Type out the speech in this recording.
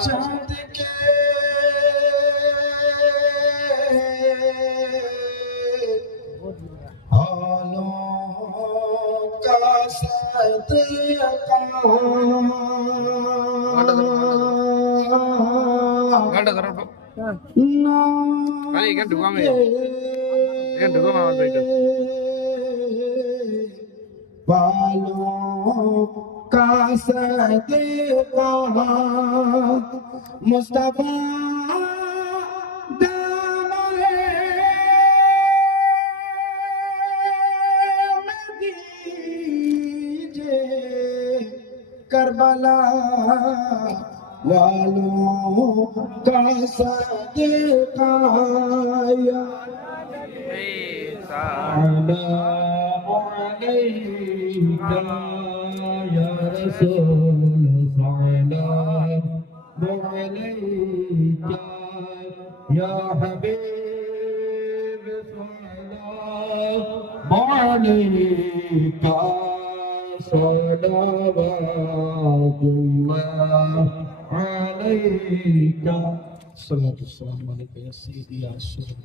चांद के हालों का बालों का सदका मुस्तफा दामन में दीजिए करबला वालों का सदका या या रसूल सलाम अलैका या हबीब सलाम अलैका सलावतुल्लाह अलैका सल्लल्लाहु अलैहि वसल्लम या सय्यदी या रसूल